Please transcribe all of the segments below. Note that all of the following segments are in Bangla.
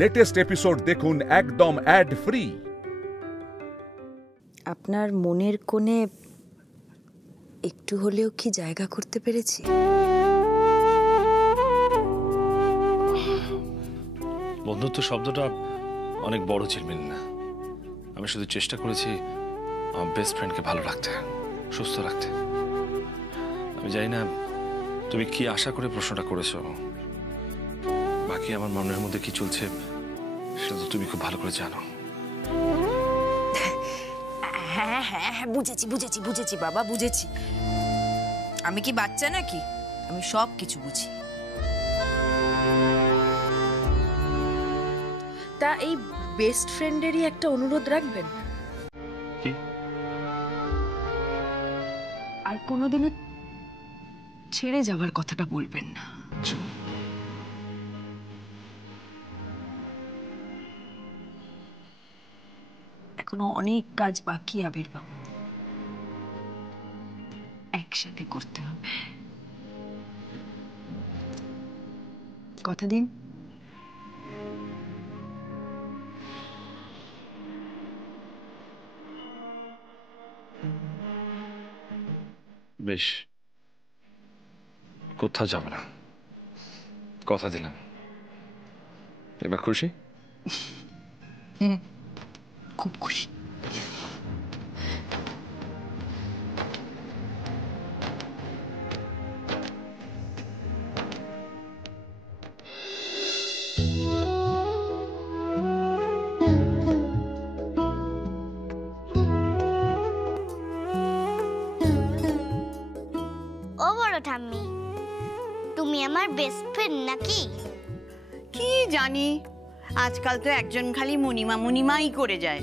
লেটেস্ট এপিসোড দেখুন একদম অ্যাড ফ্রি। আপনার মনের কোণে একটু হলেও কি জায়গা করতে পেরেছি? বন্ধুত্ব শব্দটা অনেক বড় ঝিলমিল না। আমি শুধু চেষ্টা করেছি আমার বেস্ট ফ্রেন্ডকে ভালো রাখতে, সুস্থ রাখতে। আমি জানি না তুমি কি আশা করে প্রশ্নটা করেছো, বাকি আমার মনের মধ্যে কি চলছে সেটা তো তুমি খুব ভালো করে জানো। হ্যাঁ হ্যাঁ হ্যাঁ, বুঝেছি বুঝেছি বুঝেছি বাবা, বুঝেছি। আমি কি বাচ্চা নাকি? আমি সব কিছু বুঝি। তা এই বেস্ট ফ্রেন্ডেরই একটা অনুরোধ রাখবেন, কি? আর কোনোদিনও ছেড়ে যাবার কথাটা বলবেন না। এখনো অনেক কাজ বাকি আবির্বাবু, একসাথে করতে হবে। কথা দিন। বেশ, কোথাও যাবে না, কথা দিলাম। এবার খুশি? খুব খুশি। ও বড় ঠাম্মি, তুমি আমার বেস্ট ফ্রেন্ড নাকি? কি জানি, আজকাল তো একজন খালি মণিমা মণিমাই করে যায়।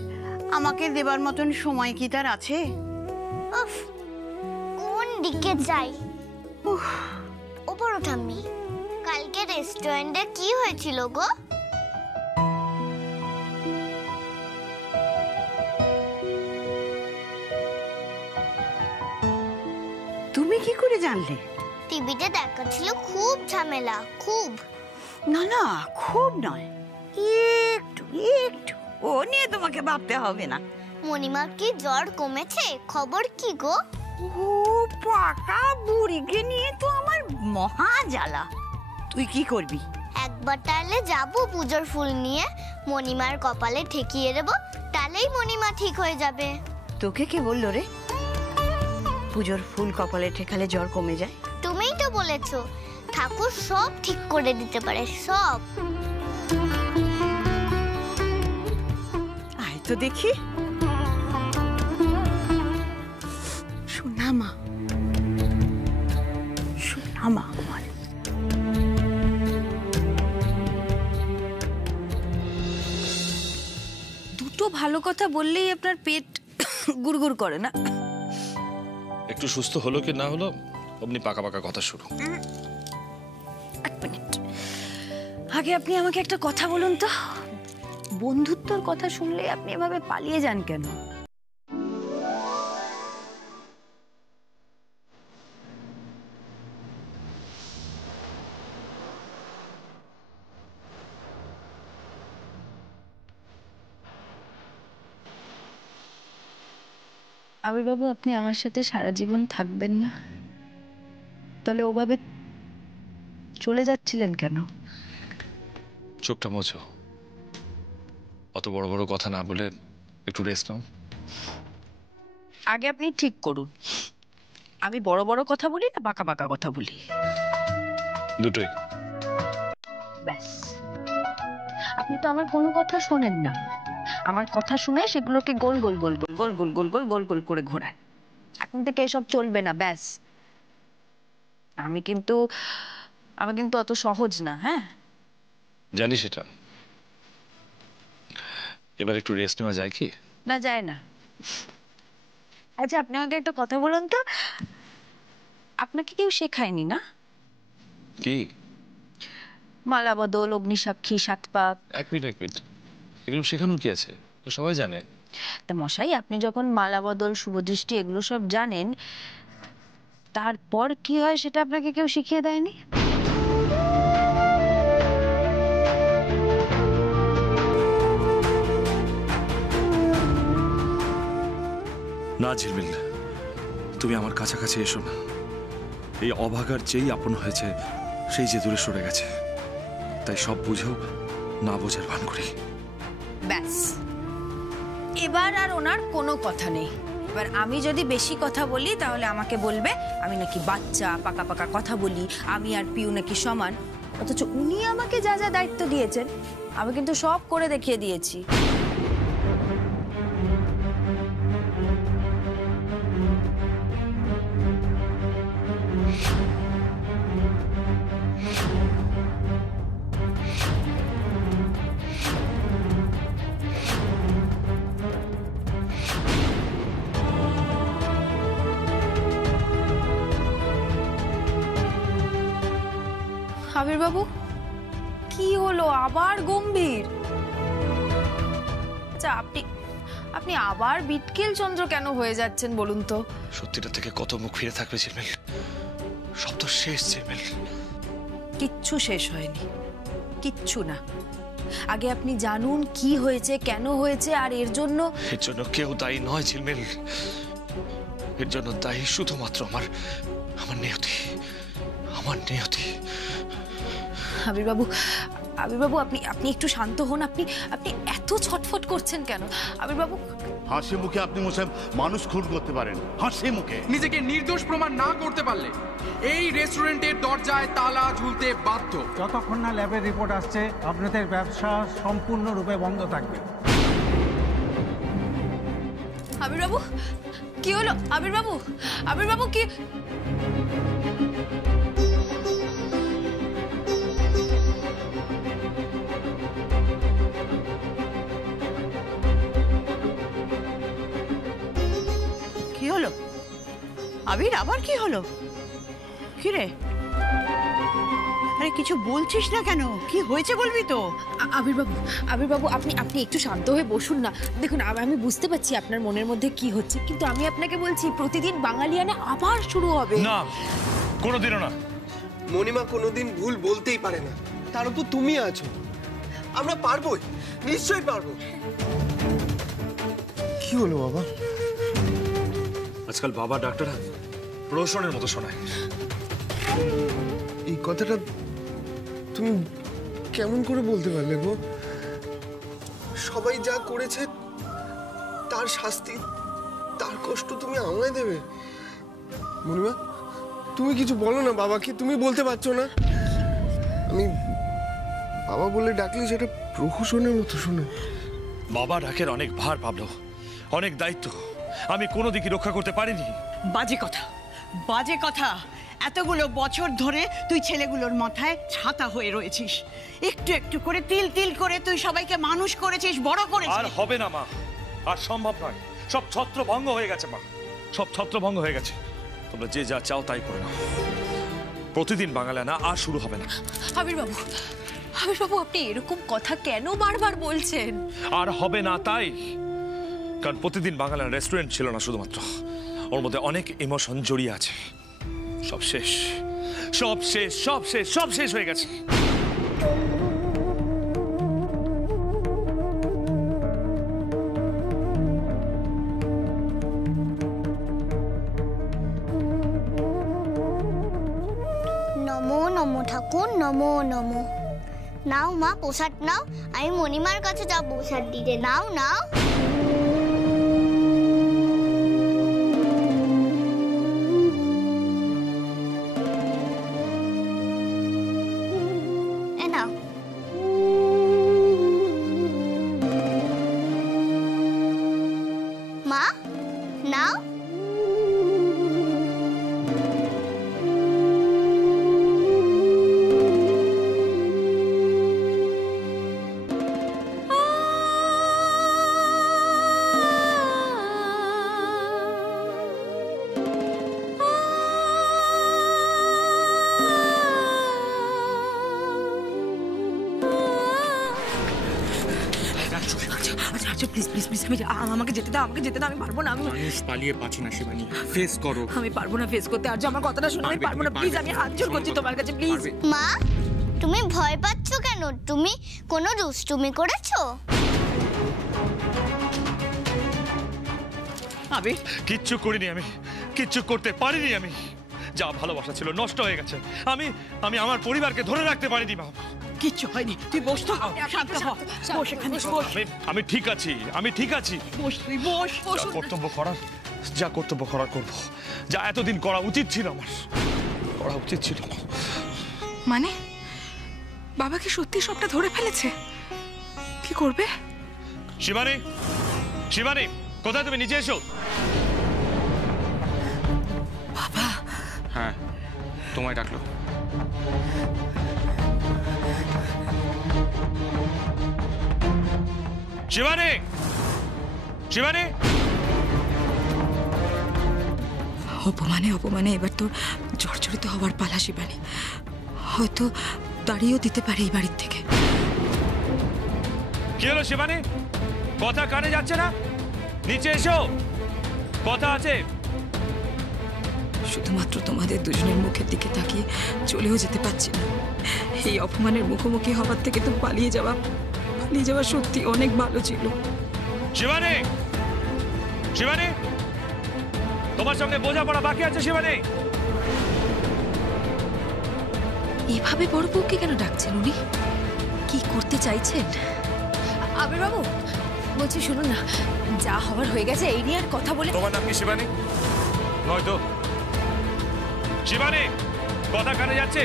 আমাকে দেবার মতন সময় কি তার আছে? উফ, কোন দিকে যাই? ও বড় ঠাম্মি, কালকে রেস্টুরেন্টে কি হয়েছিল গো? তুমি কি করে জানলে? টিভিতে দেখাচ্ছিল খুব ঝামেলা, খুব। না না, খুব নয়, একটু একটু। ও নিয়ে তোমাকে ভাবতে হবে না। মণিমার কি জ্বর কমেছে? খবর কি গো? ও পাকা বুড়িকে নিয়ে তো আমার মহা জ্বালা। তুই কি করবি? একবার তাহলে যাবো পুজোর ফুল নিয়ে, মণিমার কপালে ঠেকিয়ে দেবো, তাহলেই মণিমা ঠিক হয়ে যাবে। তোকে কে বললো রে পুজোর ফুল কপালে ঠেকালে জ্বর কমে যায়? তুমিই তো বলেছো ঠাকুর সব ঠিক করে দিতে পারে, সব। আয় তো দেখি। শোনা মা, শোনা মা আমার। দুটো ভালো কথা বললেই আপনার পেট গুড়গুড় করে না? একটু সুস্থ হলো কি না হলো অমনি পাকা পাকা কথা শুরু। এক মিনিট, আগে আপনি আমাকে একটা কথা বলুন তো, বন্ধুত্বর কথা শুনলে আপনি এভাবে পালিয়ে যান কেন? আবির্বাবু, আপনি আমার সাথে সারা জীবন থাকবেন না? তাহলে ওভাবে চলে যাচ্ছিলেন কেন? চোখটা মোছো, অত বড় বড় কথা না বলে একটু রেস্ট নাও। আগে আপনি ঠিক করুন, আমি বড় বড় কথা বলি না বাঁকা বাঁকা কথা বলি? দুটোই। ব্যাস, আপনি তো আমার কোনো কথা শোনেন না। আমার কথা শুনে সেগুলোকে গোল গোল গোল গোল গোল গোল গোল গোল গোল গোল করে ঘোরায়। এখন থেকে এসব চলবে না, ব্যাস। আমি কিন্তু অত সহজ না, হ্যাঁ? জানি সেটা। এবার একটু রেস্ট নেওয়া যায় কি? না, যায় না। আচ্ছা, আপনি আমাকে একটা কথা বলুন তো, আপনাকে কেউ শেখায়নি না? কি? মালা বদল, অগ্নিসাক্ষী, সাত পাক। এক মিনিট, এগুলো শেখানোর কি আছে? তো সবাই জানে। তা মশাই, আপনি যখন মালা বদল, শুভদৃষ্টি এগুলো সব জানেন, তারপর কি হয় সেটা আপনাকে কেউ শিখিয়ে দেয়নি? না ঝিলমিল, তুমি আমার কাছাকাছি এসো না। এই অভাগার যেই আপন হয়েছে সেই যে দূরে সরে গেছে, তাই সব বুঝেও না বোঝার ভান করি। ব্যাস, এবার আর ওনার কোনো কথা নেই। এবার আমি যদি বেশি কথা বলি তাহলে আমাকে বলবে আমি নাকি বাচ্চা, পাকা পাকা কথা বলি, আমি আর পিউ নাকি সমান। অথচ উনি আমাকে যা যা দায়িত্ব দিয়েছেন আমি কিন্তু সব করে দেখিয়ে দিয়েছি। আবির বাবু, কি হলো? আবার গম্ভীর? আচ্ছা, আপনি আবার বিটকেল চন্দ্র কেন হয়ে যাচ্ছেন বলুন তো? সত্যিটা থেকে কত মুখ ফিরে থাকবে ঝিলমিল? সব তো শেষ ঝিলমিল। কিচ্ছু শেষ হয়নি, কিচ্ছু না। আগে আপনি জানুন কি হয়েছে, কেন হয়েছে, আর এর জন্য কেউ দায়ী নয় ঝিলমিল। এর জন্য দায়ী শুধুমাত্র আমার নিয়তি, আমার নিয়তি। আবির বাবু, আপনি একটু শান্ত হন। আপনি এত ছটফট করছেন কেন আবির বাবু? হাসি মুখে আপনি মোসেম মানুষ খুন করতে পারেন, হাসি মুখে। নিজেকে নির্দোষ প্রমাণ না করতে পারলে এই রেস্টুরেন্টের দরজায় তালা ঝুলতে বাধ্য। যতক্ষণ না ল্যাবের রিপোর্ট আসছে আপনাদের ব্যবসা সম্পূর্ণরূপে বন্ধ থাকবে। আবির বাবু, কি হলো? আবির বাবু কি? কি হলো আবির? আবার কি হলো? কি রে? আরে কিছু বলছিস না কেন? কি হয়েছে বলবি তো। আবির বাবু, আপনি একটু শান্ত হয়ে বসুন না। দেখুন, আমি বুঝতে পারছি আপনার মনের মধ্যে কি হচ্ছে, কিন্তু আমি আপনাকে বলছি প্রতিদিন বাঙালিয়ানা আবার শুরু হবে। না, কোনোদিনও না। মণিমা কোনোদিন ভুল বলতেই পারে না, তার উপর তুমি আছো। আমরা পারবোই, নিশ্চয়ই পারবো। কি হলো বাবা? আজকাল বাবা ডাক্তাররা রোশনের মতো শোনায়। এই কথাটা তুমি কেমন করে বলতে পারলে গো? সবাই যা করেছে তার শাস্তি, তার কষ্ট তুমি আমায় দেবে? মণিমা, তুমি কিছু বলো না বাবাকে। তুমি বলতে পারছো না? আমি বাবা বলে ডাকলে সেটা প্রহসনের মতো শোনে। বাবা ডাকের অনেক ভার পাবলো, অনেক দায়িত্ব। আমি কোনো দিকে রক্ষা করতে পারিনি। বাজে কথা, বাজে কথা। এতগুলো বছর ধরে তুই ছেলেগুলোর মাথায় ছাতা হয়ে রয়েছিস। একটু একটু করে, তিল তিল করে তুই সবাইকে মানুষ করেছিস, বড় করেছিস। আর হবে না মা, আর সম্ভব নয়। সব ছত্রভঙ্গ হয়ে গেছে মা, সব ছত্রভঙ্গ হয়ে গেছে। তোমরা যে যা চাও তাই করে নাও। প্রতিদিন বাঙালিয়ানা আর শুরু হবে না। আবির বাবু, আপনি এরকম কথা কেন বারবার বলছেন? আর হবে না তাই। কারণ প্রতিদিন বাঙালিয়ানা রেস্টুরেন্ট ছিল না শুধুমাত্র, ওর মধ্যে অনেক ইমোশন জড়িয়ে আছে। সব শেষ, সব শেষ, সব শেষ, সব শেষ হয়ে গেছে। নমো নমো ঠাকুর, নমো নমো। নাও মা, প্রসাদ নাও। আমি মণিমার কাছে যাবো প্রসাদ দিতে। নাও নাও। মা নাও। আমাকে যেতে দাও, আমি পারবো না। আমি পালিয়ে বাঁচি না শিবানী, ফেস করো। আমি পারবো না ফেস করতে। আর আমার কথাটা শোনো, আমি পারবো না। প্লিজ, আমি হাত জোড় করছি তোমার কাছে, প্লিজ। মা, তুমি ভয় পাচ্ছ কেন? তুমি কোনো দুষ্টুমি করেছো? আবির, কিচ্ছু করিনি আমি, কিচ্ছু করতে পারিনি আমি। যা ভালোবাসা ছিল নষ্ট হয়ে গেছে। আমি আমি আমার পরিবারকে ধরে রাখতে পারিনি মা। কিচ্ছু হয়নি, তুই বস তো, শান্ত হ, বস এখানে বস। আমি ঠিক আছি, আমি ঠিক আছি। বস তুই বস। যা কর্তব্য করার করবো, যা এতদিন করা উচিত ছিল আমার, করা উচিত ছিল। মানে বাবা কি সত্যি সবটা ধরে ফেলেছে? কি করবে? শিবানী, শিবানী, কোথায় তুমি? নিচে এসো। বাবা। হ্যাঁ, তোমায় ডাকলো। শিবানী, শিবানী। অপমানে অপমানে এবার তো জর্জরিত হওয়ার পালা শিবানী। হয়তো তাড়িয়েও দিতে পারে এই বাড়ির থেকে। কি হলো শিবানী? কথা কানে যাচ্ছে না? নিচে এসো, কথা আছে। শুধুমাত্র তোমাদের দুজনের মুখের দিকে তাকিয়ে চলেও যেতে পারছি না। এই অপমানের মুখোমুখি হওয়ার থেকে তো পালিয়ে যাওয়া সত্যি অনেক ভালো ছিল। শিবানী, শিবানী, তোমার সঙ্গে বোঝাপড়া বাকি আছে শিবানী। এভাবে বড় বউকে কেন ডাকছেন উনি? কি করতে চাইছেন? আবির বাবু বলছি, শুনুন না, যা হওয়ার হয়ে গেছে, এই নিয়ে আর কথা বলে। তোমার নাম কি শিবানী? নয়তো। শিবানী, কথা কানে যাচ্ছে?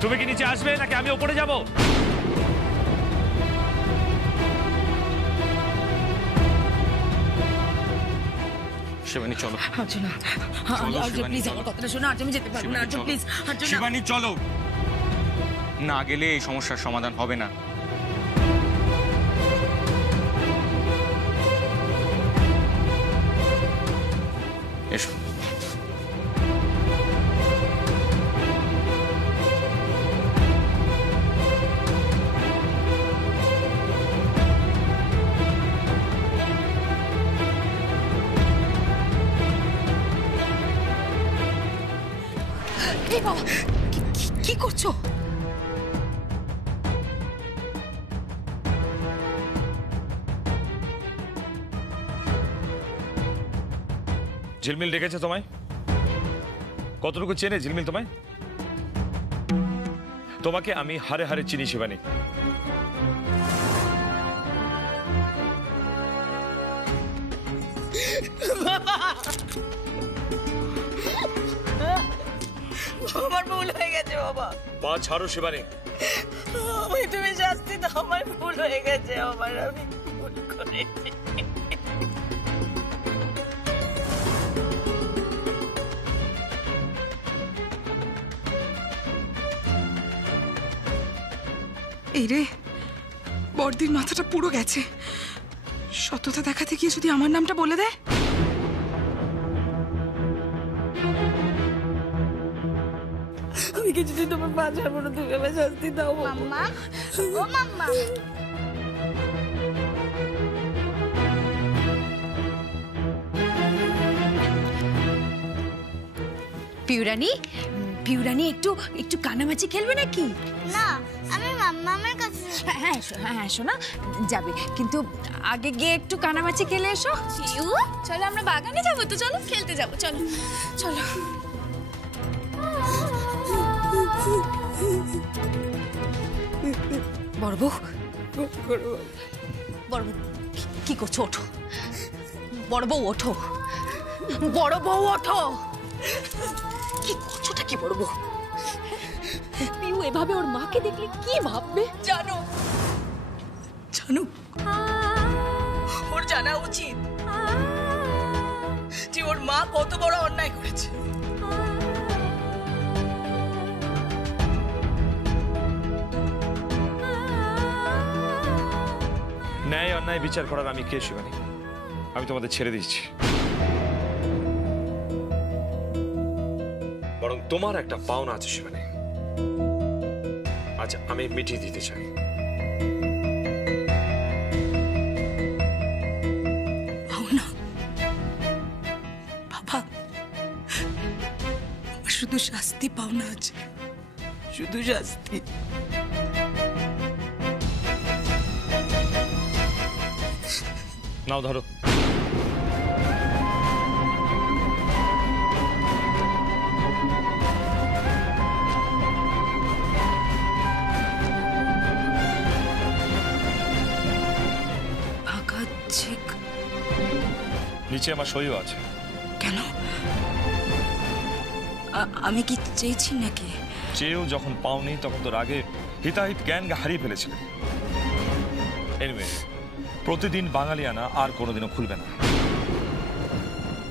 তুমি কি নিচে আসবে নাকি আমি উপরে যাব? শিবানী চলো। অর্জুনা, প্লিজ আমার কথাটা শোনো। আজ আমি যেতে পারবো না। অর্জুন প্লিজ। শিবানী চলো। না গেলে এই সমস্যার সমাধান হবে না। এসো। বাবা, কি করছো? ঝিলমিল ডেকেছে তোমায়? কতটুকু চেনে ঝিলমিল তোমায়? তোমাকে আমি হারে হারে চিনি শিবানী। আমার ভুল হয়ে গেছে বাবা। পা ছাড়ো শিবানী। তুমি শাস্তি দাও, আমার ভুল হয়ে গেছে। আমি ভুল করেছি। এই রে, বড়দির মাথাটা পুরো গেছে। সততা দেখাতে গিয়ে যদি আমার নামটা বলে দেয়। আমি কিছুদিন তোমার পা ছাড়বো না, তুমি আমায় শাস্তি দাও মাম্মা। ও মাম্মা, পিউরানি, পিউরানি একটু কানামাছি খেলবে নাকি? না, আমি মাম্মামের কাছে। হ্যাঁ শোনা যাবে, কিন্তু আগে গিয়ে একটু কানামাছি খেলে এসো। চলো আমরা বাগানে যাবো তো, চলো খেলতে যাবো, চলো চলো। বড় বউ, বড় বউ কি করছো? ওঠো বড় বউ, ওঠো বড় বউ, ওঠো। কি করছোটা কি বড় বউ? পিউ এভাবে ওর মাকে দেখলে কি ভাববে জানো? জানো, ওর জানা উচিত যে ওর মা কত বড় অন্যায় করেছে। ন্যায় অন্যায় বিচার করার আমি কে শিবানী? আমি তোমাদের ছেড়ে দিচ্ছি। বরং তোমার একটা পাওনা আছে শিবানী, আজ আমি মিটিয়ে দিতে চাই। পাওনা? বাবা, শুধু শাস্তি পাওনা আছে, শুধু শাস্তি। নাও ধরো। নিচে আমার সইও আছে। কেন? আমি কি চেয়েছি নাকি? চেয়েও যখন পাওনি তখন তো রাগে হিতাহিত জ্ঞান হারিয়ে ফেলেছিলে। এনিওয়ে, প্রতিদিন বাঙালিয়ানা আর কোনোদিনও খুলবে না,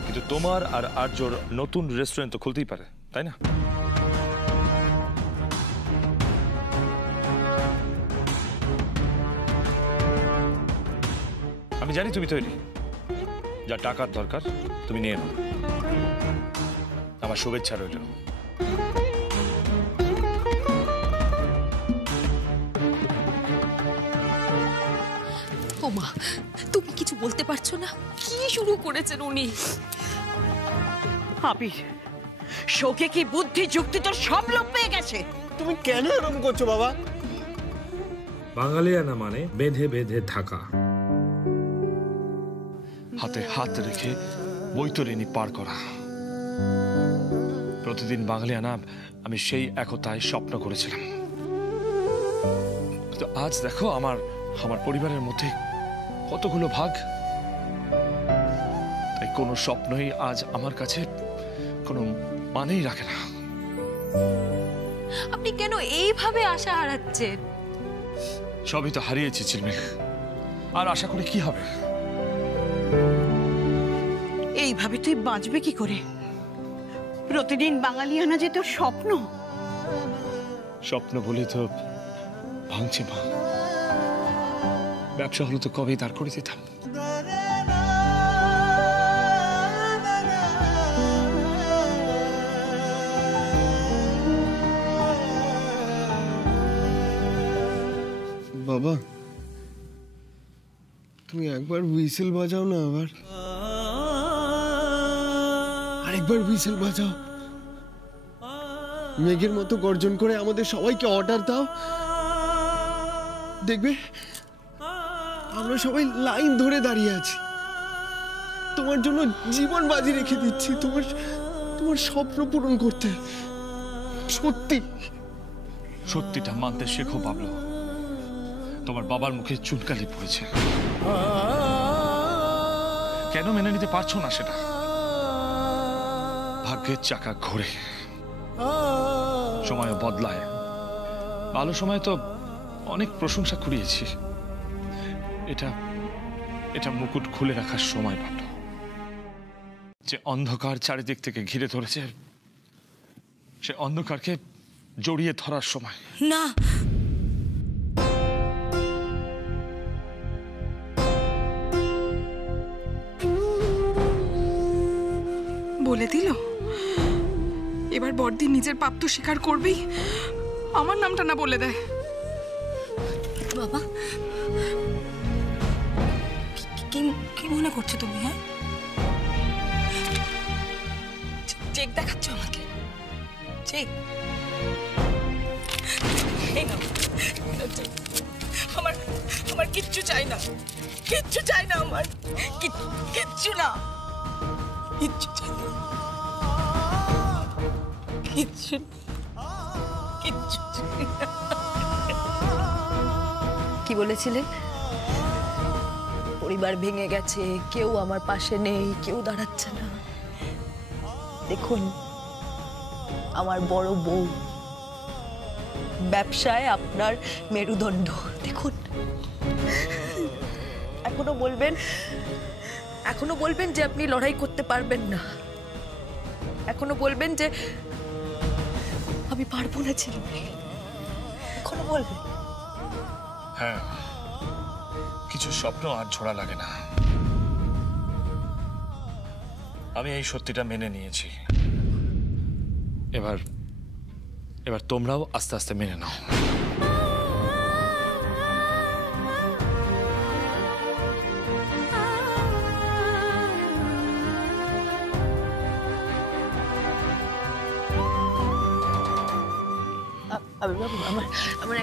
কিন্তু তোমার আর আর্যর নতুন রেস্টুরেন্ট তো খুলতেই পারে, তাই না? আমি জানি তুমি তৈরি, যা টাকার দরকার তুমি নিয়ে নাও। আমার শুভেচ্ছা রইল। ও মা, তুমি কিছু বলতে পারছো না? কি শুরু করেছেন উনি? আবির, শোকে কি বুদ্ধি যুক্তি তোর সব লোপ পেয়ে গেছে? তুমি কেন এরকম করছো বাবা? বাঙালিয়ানা মানে বেঁধে বেঁধে থাকা, হাতে হাত রেখে বৈতরণী পার করা। প্রতিদিন বাঙালিয়ানা আমি সেই একতায় স্বপ্ন করেছিলাম, কিন্তু আজ দেখো আমার পরিবারের মধ্যে কতগুলো ভাগ। তাই কোনো স্বপ্নই আজ আমার কাছে কোনো মানেই রাখে না। আপনি কেন এইভাবে আশা হারাচ্ছেন? সবই তো হারিয়েছি ঝিলমিল, আর আশা করে কি হবে? এইভাবে তুই বাঁচবে কি করে? প্রতিদিন বাঙালিয়ানা যে তোর স্বপ্ন। স্বপ্ন বলে তো ভাঙছে মা। ব্যবসা হলো তো কবেই দাঁড় করে দিতাম। বাবা, তুমি একবার হুইসেল বাজাও না, আরেকবার হুইসেল বাজাও। মেঘের মতো গর্জন করে আমাদের সবাইকে অর্ডার দাও। দেখবে আমরা সবাই লাইন ধরে দাঁড়িয়ে আছি, তোমার জন্য জীবন বাজি রেখে দিচ্ছি, তোমার স্বপ্ন পূরণ করতে। সত্যি সত্যিটা মানতে শেখো বাবলু। তোমার বাবার মুখে চুনকালি পড়েছে, কেন মেনে নিতে পারছো না সেটা? ভাগ্যের চাকা ঘোরে, সময় বদলায়। ভালো সময় তো অনেক প্রশংসা কুড়িয়েছি, এটা মুকুট খুলে রাখার সময় ভাবল। যে অন্ধকার চারিদিক থেকে ঘিরে ধরেছে, সে অন্ধকারকে জড়িয়ে ধরার সময়। না, বলে দিল এবার বড়দি নিজের পাপ তো স্বীকার করবেই, আমার নামটা না বলে দেয়। বাবা, কি মনে করছো তুমি? হ্যাঁ, চেক দেখাচ্ছ আমাকে? চেক? আমার কিচ্ছু চাই না, কিচ্ছু চাই না, আমার কিচ্ছু না, কিচ্ছু চাই না, কিচ্ছু কিচ্ছু। কি বলেছিলেন? পরিবার ভেঙে গেছে, কেউ আমার পাশে নেই, কেউ দাঁড়াচ্ছে না। দেখুন, আমার বড় বউ ব্যবসায় আপনার মেরুদণ্ড। দেখুন, এখনো বলবেন যে আপনি লড়াই করতে পারবেন না, এখনো বলবেন যে আমি পারবো না ছিল, এখনো বলবেন। হ্যাঁ, কিছু স্বপ্ন আর ঝোড়া লাগে না। আমি এই সত্যিটা মেনে নিয়েছি, এবার তোমরাও আস্তে আস্তে মেনে নাও। আমার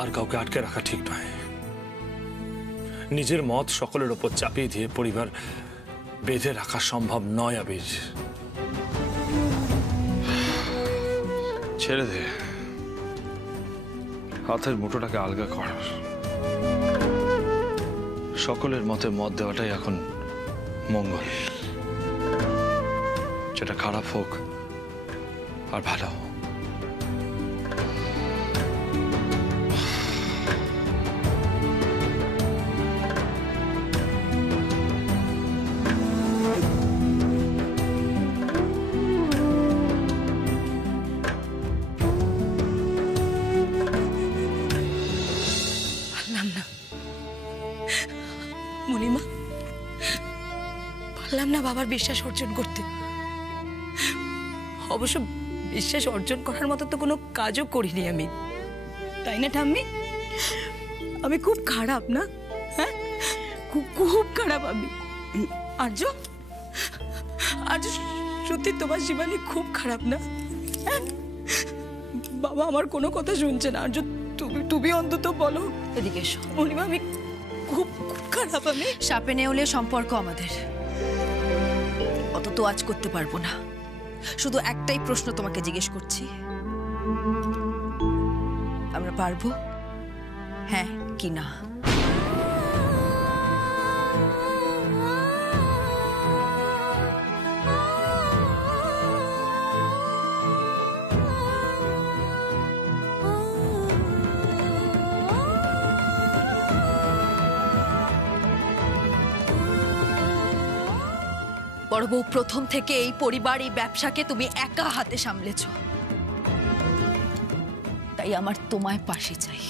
আর কাউকে আটকে রাখা ঠিক নয়। নিজের মত সকলের ওপর চাপিয়ে দিয়ে পরিবার বেঁধে রাখা সম্ভব নয় আবির। ছেড়ে দে, হাতের মুঠোটাকে আলগা কর। সকলের মতে মত দেওয়াটাই এখন মঙ্গল, যেটা খারাপ হোক আর ভালো। মণিমা, পারলাম না বাবার বিশ্বাস অর্জন করতে। অবশ্য বিশ্বাস অর্জন করার মতো তো কোনো কাজও করিনি আমি, তাই না ঠাম্মি? আমি খুব খারাপ না? হ্যাঁ, খুব খারাপ আমি। আর্য, সত্যি তোমার শিবানী খুব খারাপ না? বাবা আমার কোনো কথা শুনছে না। আর্য, তুমি অন্তত বলো। এদিকে এসো মণিমা, আমি খুব খারাপ। আমি সাপে নেউলে সম্পর্ক আমাদের অত তো আজ করতে পারবো না। শুধু একটাই প্রশ্ন তোমাকে জিজ্ঞেস করছি, আমরা পারবো? হ্যাঁ কি না? বড় বউ, প্রথম থেকে এই পরিবার, এই ব্যবসাকে তুমি একা হাতে সামলেছ, তাই আমার তোমায় পাশে চাই।